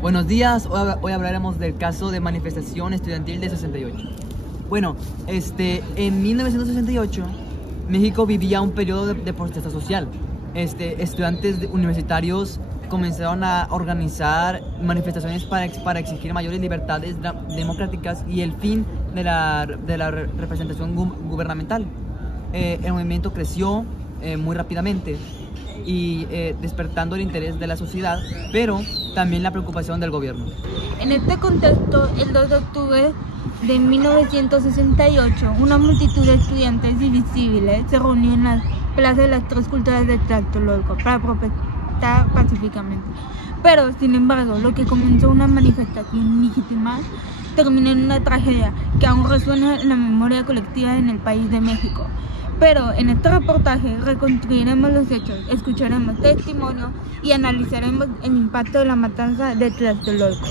Buenos días, hoy hablaremos del caso de manifestación estudiantil de 68. Bueno, en 1968 México vivía un periodo de protesta social. Estudiantes universitarios comenzaron a organizar manifestaciones para exigir mayores libertades democráticas y el fin de la representación gubernamental. El movimiento creció muy rápidamente y despertando el interés de la sociedad, pero también la preocupación del gobierno. En este contexto, el 2 de octubre de 1968, una multitud de estudiantes invisibles se reunió en la Plaza de las Tres Culturas de Tlatelolco para protestar pacíficamente. Pero, sin embargo, lo que comenzó una manifestación legítima terminó en una tragedia que aún resuena en la memoria colectiva en el país de México. Pero en este reportaje reconstruiremos los hechos, escucharemos testimonios y analizaremos el impacto de la matanza de Tlatelolco.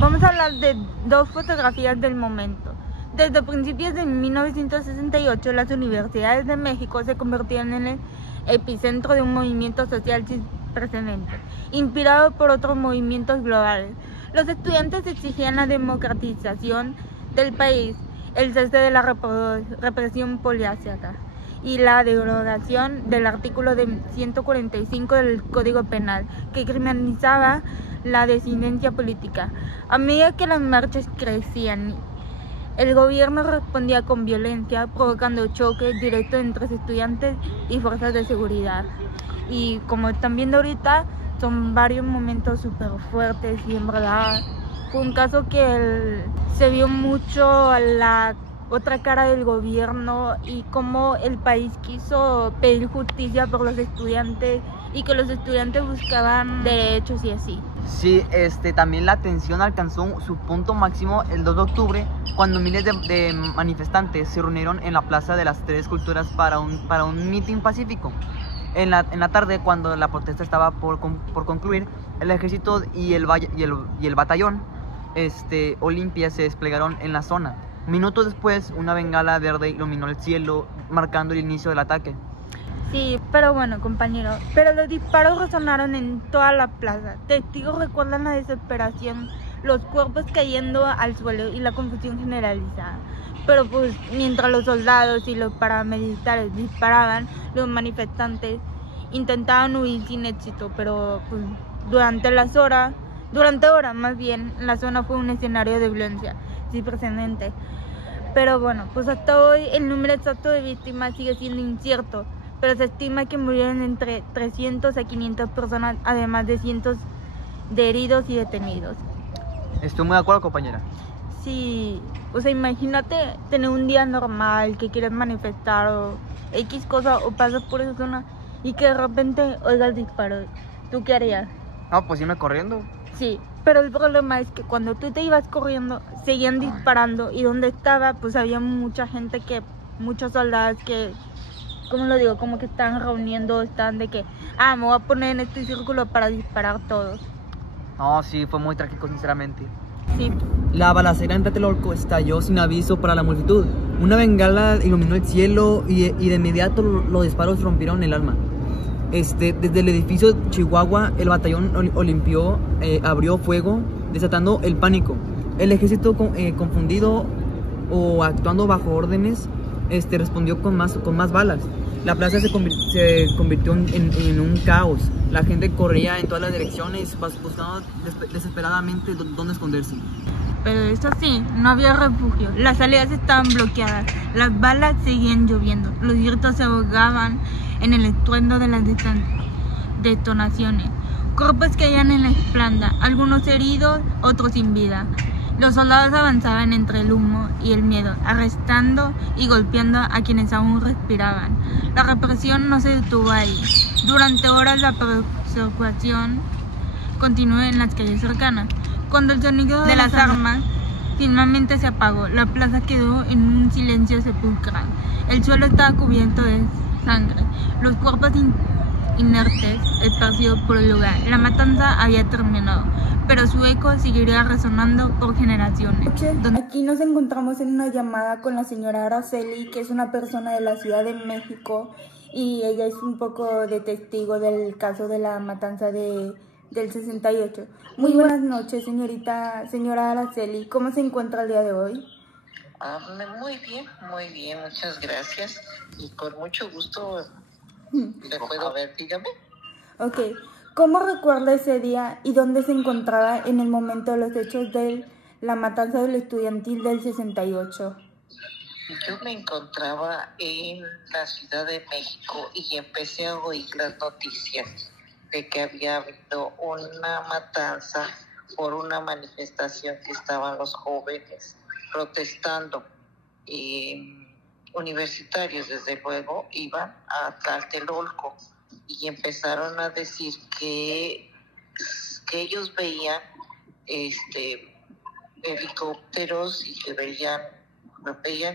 Vamos a hablar de dos fotografías del momento. Desde principios de 1968, las universidades de México se convirtieron en el epicentro de un movimiento social sin precedentes, inspirado por otros movimientos globales. Los estudiantes exigían la democratización del país, el cese de la represión policíaca y la derogación del artículo 145 del Código Penal, que criminalizaba la disidencia política. A medida que las marchas crecían, el gobierno respondía con violencia, provocando choques directos entre estudiantes y fuerzas de seguridad. Y como están viendo ahorita, son varios momentos súper fuertes y en verdad fue un caso que se vio mucho a la otra cara del gobierno y cómo el país quiso pedir justicia por los estudiantes y que los estudiantes buscaban derechos y así. Sí, también la tensión alcanzó su punto máximo el 2 de octubre cuando miles de manifestantes se reunieron en la Plaza de las Tres Culturas para un mitin pacífico. En la tarde, cuando la protesta estaba por concluir, el ejército y el batallón Olimpia se desplegaron en la zona. Minutos después, una bengala verde iluminó el cielo, marcando el inicio del ataque. Sí, pero bueno, compañero, pero los disparos resonaron en toda la plaza. Testigos recuerdan la desesperación, los cuerpos cayendo al suelo y la confusión generalizada. Pero pues, mientras los soldados y los paramilitares disparaban, los manifestantes intentaban huir sin éxito, pero pues, durante horas más bien, la zona fue un escenario de violencia sin precedentes. Pero bueno, pues hasta hoy el número exacto de víctimas sigue siendo incierto, pero se estima que murieron entre 300 a 500 personas, además de cientos de heridos y detenidos. Estoy muy de acuerdo, compañera. Sí, o sea, imagínate tener un día normal, que quieres manifestar o X cosa, o pasas por esa zona y que de repente oigas disparos. ¿Tú qué harías? No, pues irme corriendo. Sí, pero el problema es que cuando tú te ibas corriendo, seguían disparando y donde estaba, pues había mucha gente muchos soldados que, ¿cómo lo digo? Como que estaban reuniendo, estaban de que, me voy a poner en este círculo para disparar todos. No, sí, fue muy trágico, sinceramente. Sí. La balacera en Tlatelolco estalló sin aviso para la multitud. Una bengala iluminó el cielo y de inmediato los disparos rompieron el alma. Desde el edificio Chihuahua, el batallón Olimpio abrió fuego, desatando el pánico. El ejército confundido o actuando bajo órdenes respondió con más balas. La plaza se convirtió en un caos. La gente corría en todas las direcciones, buscando desesperadamente dónde esconderse. Pero eso sí, no había refugio. Las salidas estaban bloqueadas. Las balas seguían lloviendo. Los gritos se ahogaban en el estruendo de las detonaciones. Cuerpos caían en la explanada, algunos heridos, otros sin vida. Los soldados avanzaban entre el humo y el miedo, arrestando y golpeando a quienes aún respiraban. La represión no se detuvo ahí. Durante horas la persecución continuó en las calles cercanas. Cuando el sonido de las armas finalmente se apagó, la plaza quedó en un silencio sepulcral. El suelo estaba cubierto de sangre, los cuerpos inertes esparcidos por el lugar. La matanza había terminado, pero su eco seguiría resonando por generaciones. Aquí nos encontramos en una llamada con la señora Araceli, que es una persona de la Ciudad de México, y ella es un poco de testigo del caso de la matanza de del 68. Muy buenas noches, señora Araceli. ¿Cómo se encuentra el día de hoy? Muy bien, muchas gracias. Y con mucho gusto le puedo ver, dígame. Ok. ¿Cómo recuerda ese día y dónde se encontraba en el momento de los hechos de la matanza del estudiantil del 68? Yo me encontraba en la Ciudad de México y empecé a oír las noticias de que había habido una matanza por una manifestación que estaban los jóvenes protestando. Universitarios, desde luego, iban a Tlatelolco y empezaron a decir que ellos veían helicópteros y que veían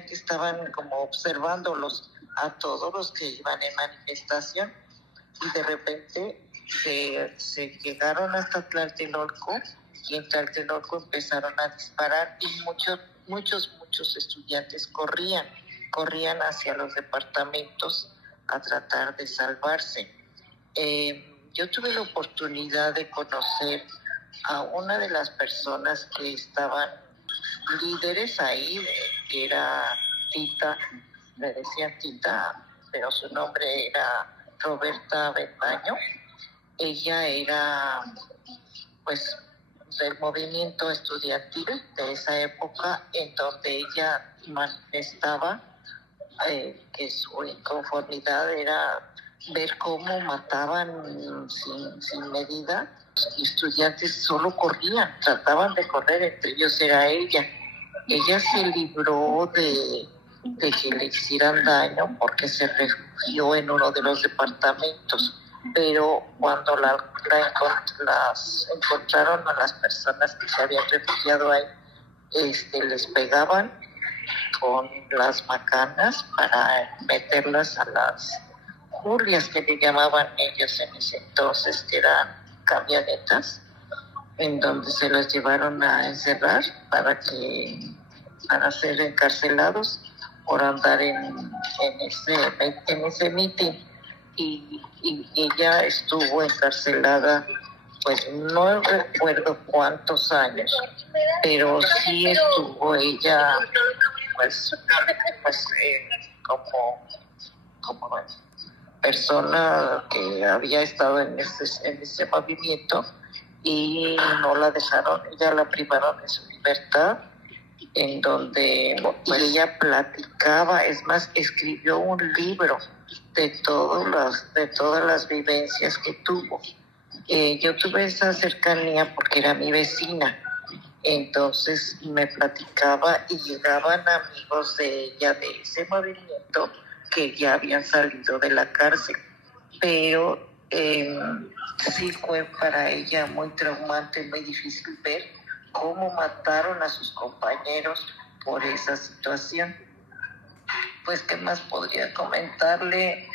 que estaban como observándolos a todos los que iban en manifestación, y de repente se llegaron hasta Tlatelolco, y en Tlatelolco empezaron a disparar y muchos estudiantes corrían hacia los departamentos a tratar de salvarse. Yo tuve la oportunidad de conocer a una de las personas que estaban líderes ahí, que era Tita, le decían Tita, pero su nombre era Roberta Bendaño. Ella era, pues, del movimiento estudiantil de esa época, en donde ella manifestaba que su inconformidad era ver cómo mataban sin medida. Los estudiantes solo corrían, trataban de correr, entre ellos era ella. Ella se libró de que le hicieran daño porque se refugió en uno de los departamentos, pero cuando las encontraron a las personas que se habían refugiado ahí, les pegaban con las macanas para meterlas a las Julias, que le llamaban ellos en ese entonces, que eran camionetas, en donde se los llevaron a encerrar para ser encarcelados por andar en ese mitin. Y ella estuvo encarcelada, pues no recuerdo cuántos años, pero sí estuvo ella como persona que había estado en ese movimiento, y no la dejaron, ya la privaron de su libertad, en donde ella platicaba, es más, escribió un libro de todas las vivencias que tuvo. Yo tuve esa cercanía porque era mi vecina, entonces me platicaba y llegaban amigos de ella de ese movimiento que ya habían salido de la cárcel, pero sí fue para ella muy traumante, muy difícil ver cómo mataron a sus compañeros por esa situación. Pues, ¿qué más podría comentarle?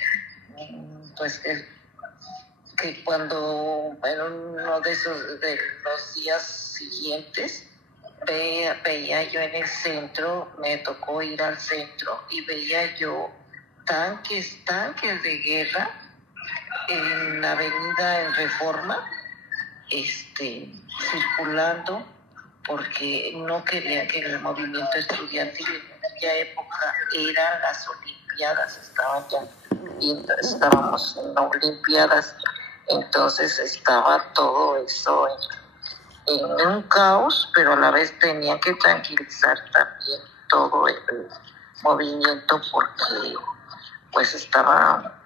Pues que cuando en uno de los días siguientes veía yo en el centro, me tocó ir al centro y veía yo tanques de guerra en la avenida en Reforma, circulando, porque no querían que el movimiento estudiantil en aquella época eran las Olimpiadas, estábamos en Olimpiadas, entonces estaba todo eso en un caos, pero a la vez tenían que tranquilizar también todo el movimiento, porque pues estaba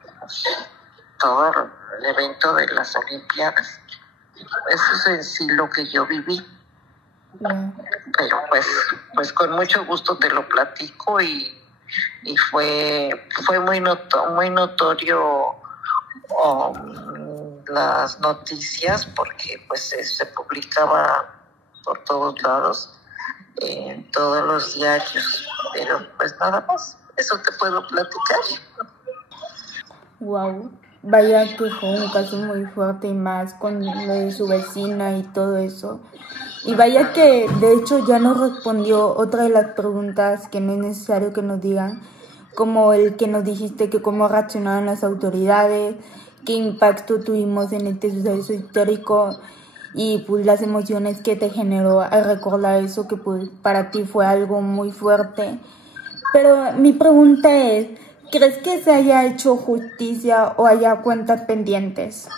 todo el evento de las Olimpiadas. Eso es en sí lo que yo viví. Pero pues con mucho gusto te lo platico, y fue muy notorio las noticias, porque pues se publicaba por todos lados, en todos los diarios, pero pues nada más, eso te puedo platicar. Wow, vaya que fue un caso muy fuerte, y más con lo de su vecina y todo eso. Y vaya que de hecho ya nos respondió otra de las preguntas que no es necesario que nos digan, como el que nos dijiste que cómo reaccionaron las autoridades, qué impacto tuvimos en este suceso histórico y pues las emociones que te generó al recordar eso, que pues para ti fue algo muy fuerte. Pero mi pregunta es, ¿crees que se haya hecho justicia o haya cuentas pendientes?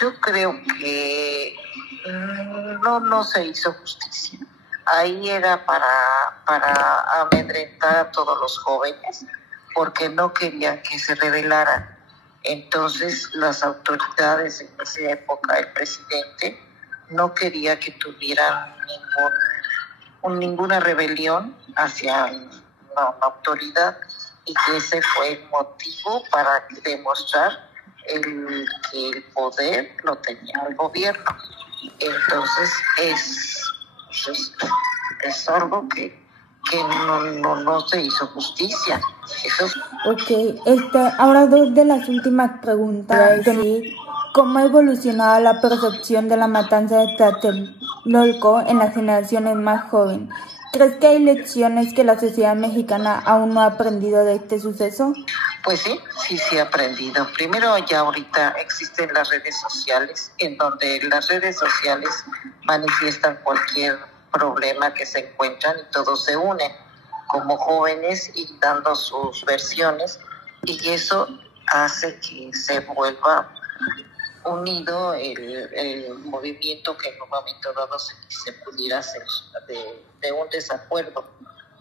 Yo creo que no se hizo justicia. Ahí era para amedrentar a todos los jóvenes, porque no querían que se rebelaran. Entonces las autoridades en esa época, el presidente, no quería que tuvieran ninguna rebelión hacia la autoridad, y que ese fue el motivo para demostrar que el poder lo tenía el gobierno. Entonces es algo que no se hizo justicia. Eso. Ok, ahora dos de las últimas preguntas. ¿Cómo ha evolucionado la percepción de la matanza de Tlatelolco en las generaciones más jóvenes? ¿Crees que hay lecciones que la sociedad mexicana aún no ha aprendido de este suceso? Pues sí ha aprendido. Primero, ya ahorita existen las redes sociales, en donde las redes sociales manifiestan cualquier problema que se encuentran y todos se unen como jóvenes y dando sus versiones, y eso hace que se vuelva unido el movimiento que en un momento dado se pudiera hacer de un desacuerdo.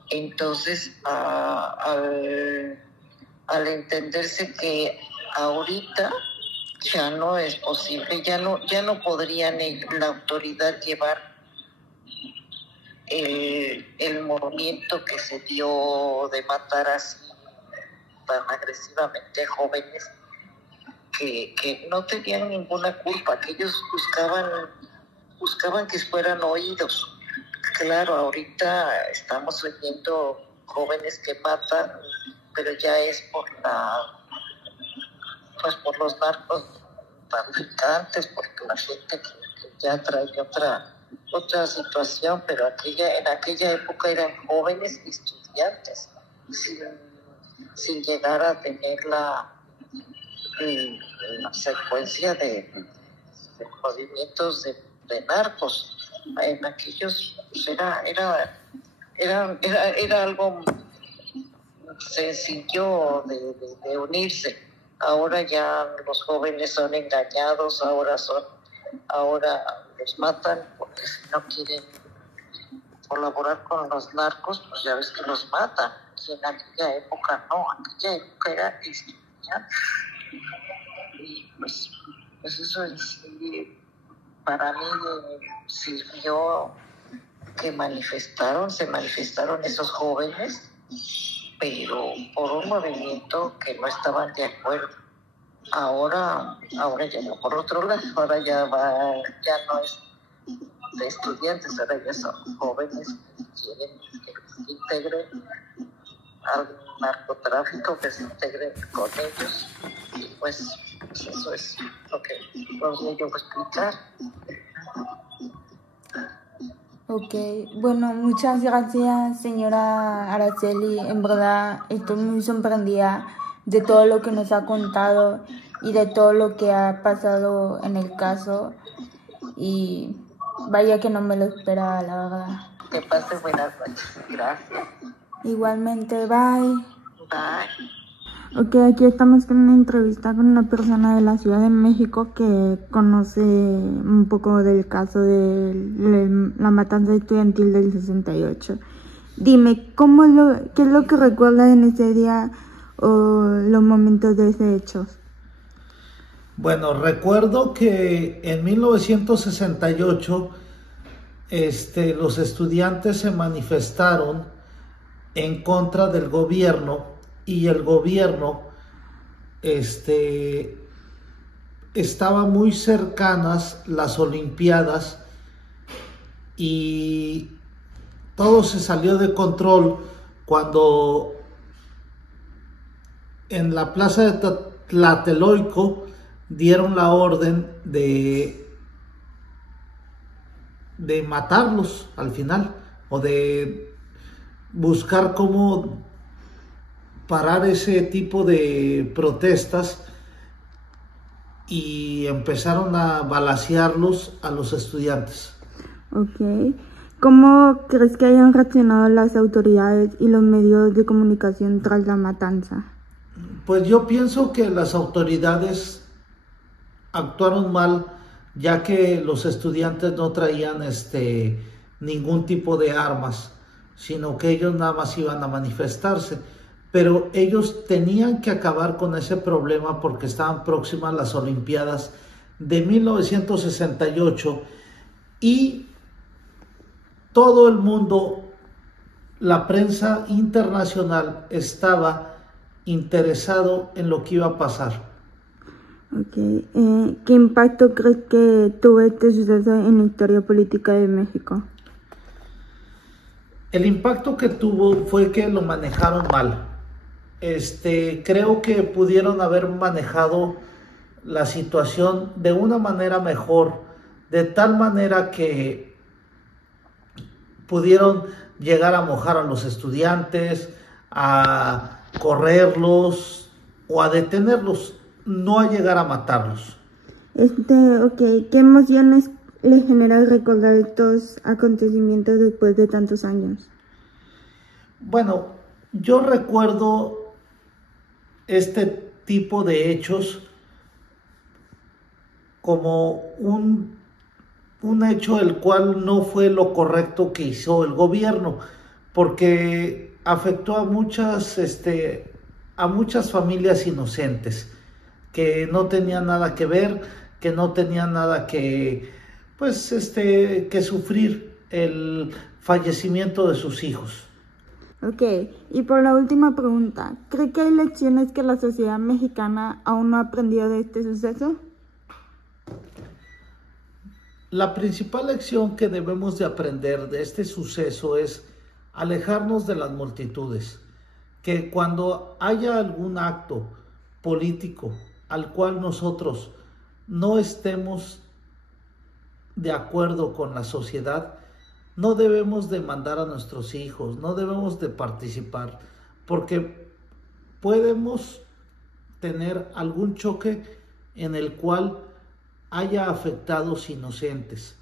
Entonces, al entenderse que ahorita ya no es posible, ya no podrían la autoridad llevar el movimiento que se dio de matar así tan agresivamente a jóvenes que no tenían ninguna culpa, que ellos buscaban que fueran oídos. Claro, ahorita estamos oyendo jóvenes que matan, pero ya es por los narcotraficantes, porque la gente que ya trae otra situación, pero en aquella época eran jóvenes y estudiantes, sin llegar a tener la secuencia de movimientos de narcos. En aquellos pues era algo sencillo de unirse. Ahora ya los jóvenes son engañados, ahora los matan porque si no quieren colaborar con los narcos, pues ya ves que los matan. Y en aquella época no, aquella época era estudiante. Y pues eso en sí para mí sirvió que se manifestaron esos jóvenes, pero por un movimiento que no estaban de acuerdo. Ahora ya no, por otro lado, ahora ya no es de estudiantes, ahora ya son jóvenes que quieren que se integren al narcotráfico, que se integren con ellos, y pues eso es lo que podría yo explicar. Ok, bueno, muchas gracias, señora Araceli. En verdad estoy muy sorprendida de todo lo que nos ha contado y de todo lo que ha pasado en el caso. Y vaya que no me lo esperaba, la verdad. Que pase buenas noches. Gracias. Igualmente, bye. Bye. Ok, aquí estamos con una entrevista con una persona de la Ciudad de México que conoce un poco del caso de la matanza estudiantil del 68. Dime, ¿qué es lo que recuerdas en ese día o los momentos de ese hecho? Bueno, recuerdo que en 1968 los estudiantes se manifestaron en contra del gobierno, y el gobierno estaba muy cercanas las Olimpiadas y todo se salió de control cuando en la plaza de Tlatelolco dieron la orden de matarlos al final, o de buscar cómo parar ese tipo de protestas, y empezaron a balacearlos a los estudiantes. Ok. ¿Cómo crees que hayan reaccionado las autoridades y los medios de comunicación tras la matanza? Pues yo pienso que las autoridades actuaron mal, ya que los estudiantes no traían ningún tipo de armas, sino que ellos nada más iban a manifestarse. Pero ellos tenían que acabar con ese problema porque estaban próximas las Olimpiadas de 1968 y todo el mundo, la prensa internacional, estaba interesado en lo que iba a pasar. Okay. ¿Qué impacto crees que tuvo este suceso en la historia política de México? El impacto que tuvo fue que lo manejaron mal. Creo que pudieron haber manejado la situación de una manera mejor, de tal manera que pudieron llegar a mojar a los estudiantes, a correrlos o a detenerlos, no a llegar a matarlos. ¿Qué emociones le genera recordar estos acontecimientos después de tantos años? Bueno, yo recuerdo este tipo de hechos como un hecho el cual no fue lo correcto que hizo el gobierno, porque afectó a muchas familias inocentes que no tenían nada que ver, que no tenían nada que sufrir el fallecimiento de sus hijos. Ok, y por la última pregunta, ¿cree que hay lecciones que la sociedad mexicana aún no ha aprendido de este suceso? La principal lección que debemos de aprender de este suceso es alejarnos de las multitudes, que cuando haya algún acto político al cual nosotros no estemos de acuerdo con la sociedad, no debemos de mandar a nuestros hijos, no debemos de participar, porque podemos tener algún choque en el cual haya afectados inocentes,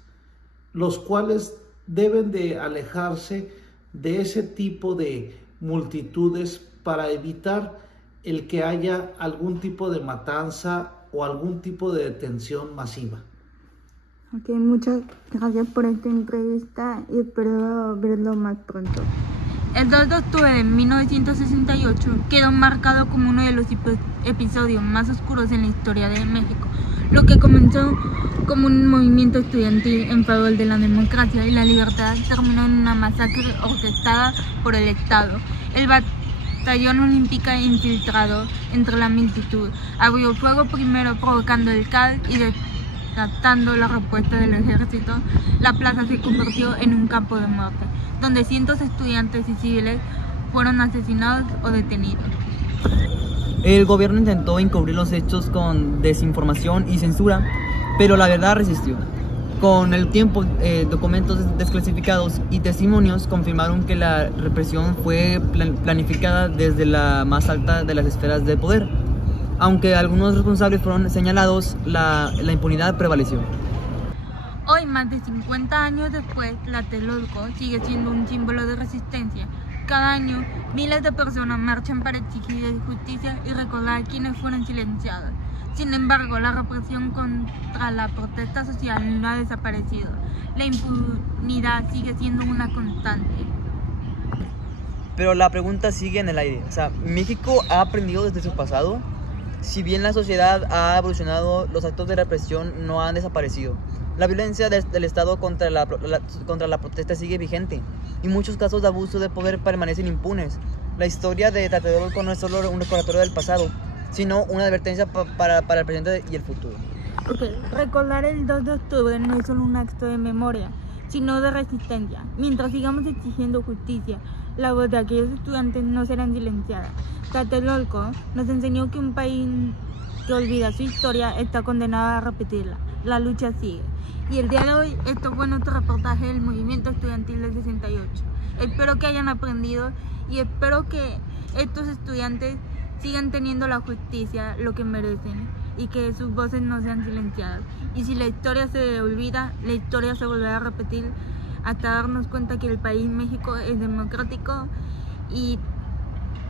los cuales deben de alejarse de ese tipo de multitudes para evitar el que haya algún tipo de matanza o algún tipo de detención masiva. Ok, muchas gracias por esta entrevista y espero verlo más pronto. El 2 de octubre de 1968 quedó marcado como uno de los episodios más oscuros en la historia de México, lo que comenzó como un movimiento estudiantil en favor de la democracia y la libertad terminó en una masacre orquestada por el Estado. El batallón olímpica infiltrado entre la multitud abrió fuego primero provocando el caos y desatando la respuesta del ejército. La plaza se convirtió en un campo de muerte, donde cientos de estudiantes y civiles fueron asesinados o detenidos. El gobierno intentó encubrir los hechos con desinformación y censura, pero la verdad resistió. Con el tiempo, documentos desclasificados y testimonios confirmaron que la represión fue planificada desde la más alta de las esferas de poder. Aunque algunos responsables fueron señalados, la impunidad prevaleció. Hoy, más de 50 años después, Tlatelolco sigue siendo un símbolo de resistencia. Cada año, miles de personas marchan para exigir justicia y recordar a quienes fueron silenciados. Sin embargo, la represión contra la protesta social no ha desaparecido. La impunidad sigue siendo una constante. Pero la pregunta sigue en el aire. ¿México ha aprendido desde su pasado? Si bien la sociedad ha evolucionado, los actos de represión no han desaparecido. La violencia del Estado contra la protesta sigue vigente y muchos casos de abuso de poder permanecen impunes. La historia de Tlatelolco no es solo un recordatorio del pasado, sino una advertencia para el presente y el futuro. Recordar el 2 de octubre no es solo un acto de memoria, sino de resistencia. Mientras sigamos exigiendo justicia, la voz de aquellos estudiantes no será silenciada. Tlatelolco nos enseñó que un país que olvida su historia está condenado a repetirla. La lucha sigue. Y el día de hoy, esto fue nuestro reportaje del movimiento estudiantil del 68. Espero que hayan aprendido y espero que estos estudiantes sigan teniendo la justicia, lo que merecen. y que sus voces no sean silenciadas. Y si la historia se olvida, la historia se volverá a repetir hasta darnos cuenta que el país México es democrático y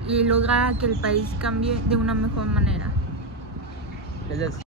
lograr que el país cambie de una mejor manera. Gracias.